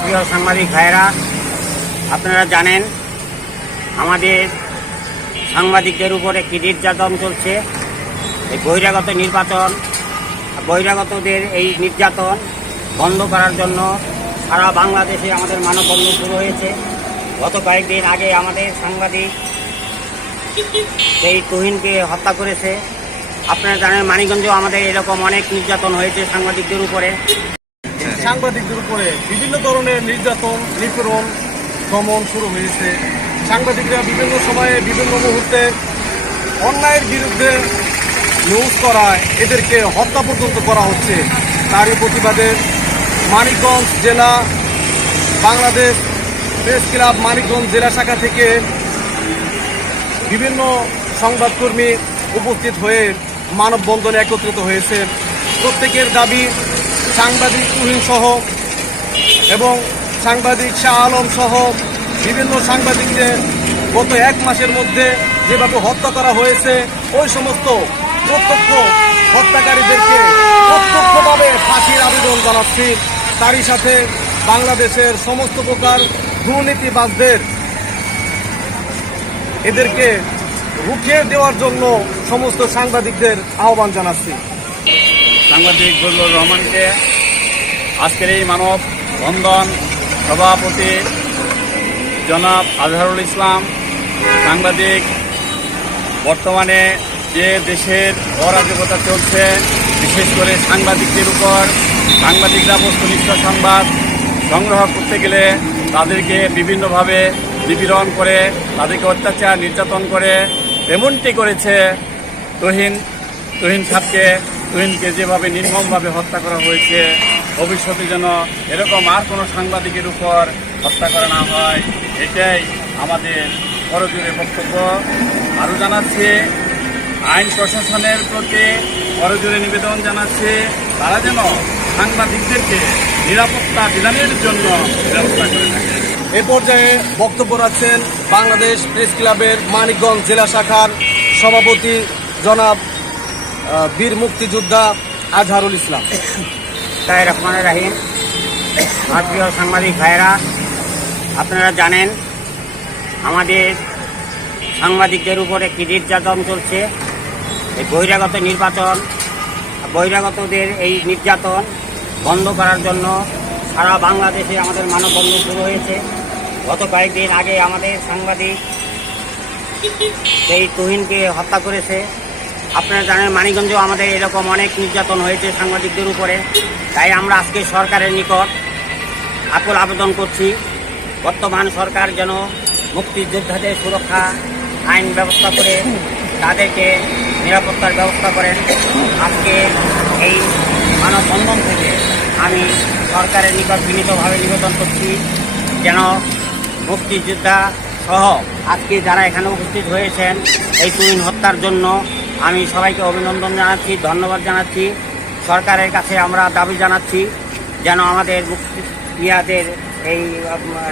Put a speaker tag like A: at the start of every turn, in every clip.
A: প্রিয় সাংবাদিক ভাইয়েরা, আপনারা জানেন আমাদের সাংবাদিকদের উপরে কি নির্যাতন চলছে? এই বহিরাগত নির্বাচন, বহিরাগতদের এই নির্যাতন বন্ধ করার জন্য সারা বাংলাদেশে আমাদের মানববন্ধন শুরু হয়েছে। গত কয়েকদিন আগে আমাদের সাংবাদিক সেই তুহিনকে হত্যা করেছে। আপনারা জানেন, মানিকগঞ্জেও আমাদের এরকম অনেক নির্যাতন হয়েছে সাংবাদিকদের উপরে।
B: সাংবাদিকদের উপরে বিভিন্ন ধরনের নির্যাতন, নিপীড়ন, দমন শুরু হয়েছে। সাংবাদিকরা বিভিন্ন সময়ে বিভিন্ন মুহূর্তে অন্যায়ের বিরুদ্ধে নিউজ করায়, এদেরকে হত্যা পর্যন্ত করা হচ্ছে। তারই প্রতিবাদে মানিকগঞ্জ জেলা, বাংলাদেশ প্রেস ক্লাব মানিকগঞ্জ জেলা শাখা থেকে বিভিন্ন সংবাদকর্মী উপস্থিত হয়ে মানববন্ধনে একত্রিত হয়েছে। প্রত্যেকের দাবি সাংবাদিক তুহিন সহ এবং সাংবাদিক শাহ আলম সহ বিভিন্ন সাংবাদিকদের গত এক মাসের মধ্যে যেভাবে হত্যা করা হয়েছে, ওই সমস্ত প্রত্যক্ষ হত্যাকারীদেরকে প্রত্যক্ষভাবে ফাঁসির আবেদন জানাচ্ছি। তারই সাথে বাংলাদেশের সমস্ত প্রকার দুর্নীতিবাদদের এদেরকে রুখিয়ে দেওয়ার জন্য সমস্ত সাংবাদিকদের আহ্বান জানাচ্ছি।
C: সাংবাদিক বজলুর রহমানকে আজকের এই মানব বন্ধন সভাপতি জনাব আজহারুল ইসলাম, সাংবাদিক, বর্তমানে যে দেশের অরাজকতা চলছে, বিশেষ করে সাংবাদিকদের উপর, সাংবাদিকরা বস্তুনিষ্ঠ সংবাদ সংগ্রহ করতে গেলে তাদেরকে বিভিন্নভাবে নিপীড়ন করে, তাদেরকে অত্যাচার, নির্যাতন করে, এমনটি করেছে তহিন, তুহিন সাহকে তুহিনকে যেভাবে নির্মমভাবে হত্যা করা হয়েছে, ভবিষ্যতে যেন এরকম আর কোনো সাংবাদিকের উপর হত্যা করা না হয়, এটাই আমাদের করজোরে বক্তব্য। আরও জানাচ্ছে, আইন প্রশাসনের প্রতি করজোরে নিবেদন জানাচ্ছে, তারা যেন সাংবাদিকদেরকে নিরাপত্তা বিধানের জন্য ব্যবস্থা করে থাকে।
B: এ পর্যায়ে বক্তব্য রাখছেন বাংলাদেশ প্রেস ক্লাবের মানিকগঞ্জ জেলা শাখার সভাপতি জনাব বীর মুক্তিযোদ্ধা আজহারুল ইসলাম।
A: তাই রহমান রাহিম। প্রিয় সাংবাদিক ভাইয়েরা, আপনারা জানেন, আমাদের সাংবাদিকদের উপরে কি নির্যাতন চলছে? এই বহিরাগত নির্বাচন, বহিরাগতদের এই নির্যাতন বন্ধ করার জন্য সারা বাংলাদেশে আমাদের মানববন্ধন শুরু হয়েছে। গত কয়েকদিন আগে আমাদের সাংবাদিক সেই তুহিনকে হত্যা করেছে। আপনারা জানেন, মানিকগঞ্জেও আমাদের এরকম অনেক নির্যাতন হয়েছে সাংবাদিকদের উপরে। তাই আমরা আজকে সরকারের নিকট আকুল আবেদন করছি, বর্তমান সরকার যেন মুক্তিযোদ্ধাদের সুরক্ষা আইন ব্যবস্থা করে তাদেরকে নিরাপত্তার ব্যবস্থা করেন। আজকে এই মানববন্ধন থেকে আমি সরকারের নিকট বিনীতভাবে নিবেদন করছি যেন মুক্তিযোদ্ধা সহ আজকে যারা এখানে উপস্থিত হয়েছেন, এই তুহিন হত্যার জন্য আমি সবাইকে অভিনন্দন জানাচ্ছি, ধন্যবাদ জানাচ্ছি। সরকারের কাছে আমরা দাবি জানাচ্ছি যেন আমাদের ইয়াদের এই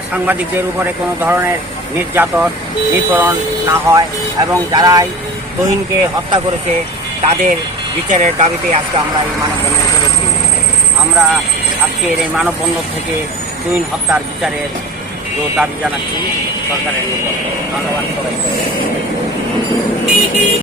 A: সাংবাদিকদের উপরে কোনো ধরনের নির্যাতন, নিপীড়ন না হয় এবং যারাই তহিনকে হত্যা করেছে, তাদের বিচারের দাবিতে আজকে আমরা এই মানববন্ধন করেছি। আমরা আজকের এই মানববন্ধন থেকে তুহিন হত্যার বিচারের দাবি জানাচ্ছি সরকারের ধন্যবাদ সবাইকে।